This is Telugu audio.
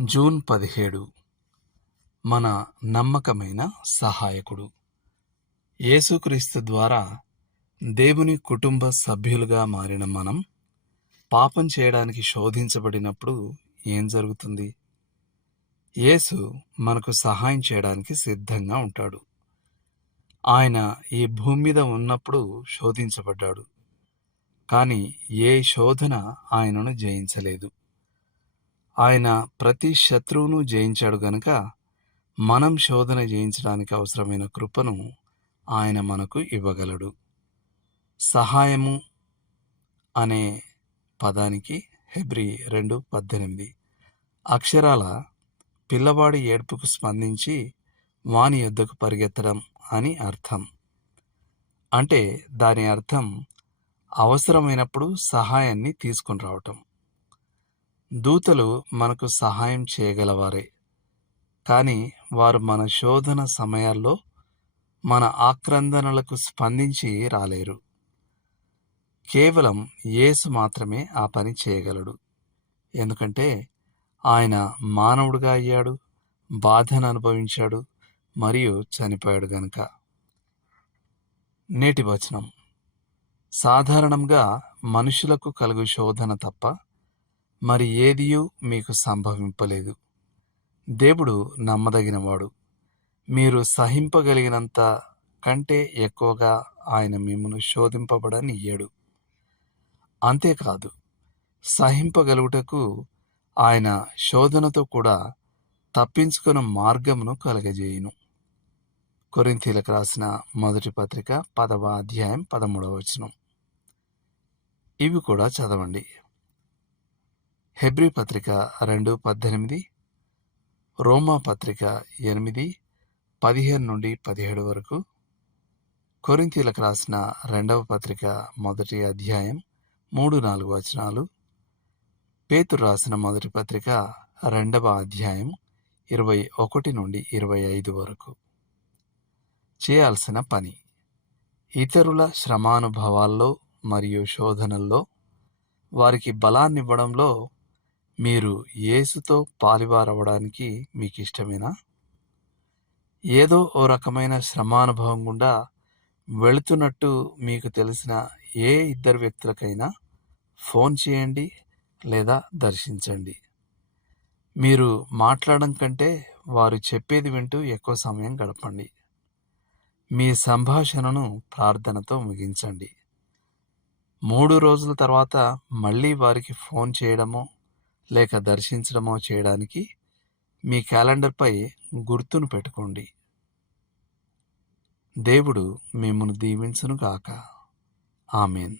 జూన్ పదిహేడు. మన నమ్మకమైన సహాయకుడు. యేసుక్రీస్తు ద్వారా దేవుని కుటుంబ సభ్యులుగా మారిన మనం పాపం చేయడానికి శోధించబడినప్పుడు ఏం జరుగుతుంది? యేసు మనకు సహాయం చేయడానికి సిద్ధంగా ఉంటాడు. ఆయన ఈ భూమి మీద ఉన్నప్పుడు శోధించబడ్డాడు. కానీ ఏ శోధన ఆయనను జయించలేదు. ఆయన ప్రతి శత్రువును జయించాడు గనుక మనం శోధన జయించడానికి అవసరమైన కృపను ఆయన మనకు ఇవ్వగలడు. సహాయము అనే పదానికి హెబ్రి రెండు పద్దెనిమిది. అక్షరాల పిల్లవాడి ఏడ్పుకు స్పందించి వాని యొద్దకు పరిగెత్తడం అని అర్థం. అంటే దాని అర్థం అవసరమైనప్పుడు సహాయాన్ని తీసుకుని రావటం. దూతలు మనకు సహాయం చేయగలవారే. కానీ వారు మన శోధన సమయాల్లో మన ఆక్రందనలకు స్పందించి రాలేరు. కేవలం యేసు మాత్రమే ఆ పని చేయగలడు. ఎందుకంటే ఆయన మానవుడుగా అయ్యాడు బాధను అనుభవించాడు మరియు చనిపోయాడు గనుక. నేటి వచనం. సాధారణంగా మనుషులకు కలుగు శోధన తప్ప మరి ఏదియూ మీకు సంభవింపలేదు. దేవుడు నమ్మదగినవాడు. మీరు సహింపగలిగినంత కంటే ఎక్కువగా ఆయన మిమ్మను శోధింపబడనియ్యడు. అంతేకాదు సహింపగలుగుటకు ఆయన శోధనతో కూడా తప్పించుకున్న మార్గమును కలగజేయును. కొరింతీలకు రాసిన మొదటి పత్రిక పదవ అధ్యాయం పదమూడవ వచనం. ఇవి కూడా చదవండి. హెబ్రి పత్రిక రెండు పద్దెనిమిది రోమా పత్రిక ఎనిమిది పదిహేను నుండి పదిహేడు వరకు కొరింతీలకు రాసిన రెండవ పత్రిక మొదటి అధ్యాయం మూడు నాలుగు వచనాలు పేతురు రాసిన మొదటి పత్రిక రెండవ అధ్యాయం ఇరవై ఒకటి నుండి ఇరవై ఐదు వరకు. చేయాల్సిన పని. ఇతరుల శ్రమానుభవాల్లో మరియు శోధనల్లో వారికి బలాన్నివ్వడంలో మీరు యేసుతో పాలివారవడానికి మీకు ఇష్టమేనా ఏదో ఓ రకమైన శ్రమానుభవం గుండా వెళుతున్నట్టు మీకు తెలిసిన ఏ ఇద్దరు వ్యక్తులకైనా ఫోన్ చేయండి లేదా దర్శించండి. మీరు మాట్లాడడం కంటే వారు చెప్పేది వింటూ ఎక్కువ సమయం గడపండి. మీ సంభాషణను ప్రార్థనతో ముగించండి. మూడు రోజుల తర్వాత మళ్ళీ వారికి ఫోన్ చేయడమో లేక దర్శించడమో చేయడానికి మీ క్యాలెండర్పై గుర్తును పెట్టుకోండి. దేవుడు మిమ్మను దీవించునుగాక. ఆమెన్.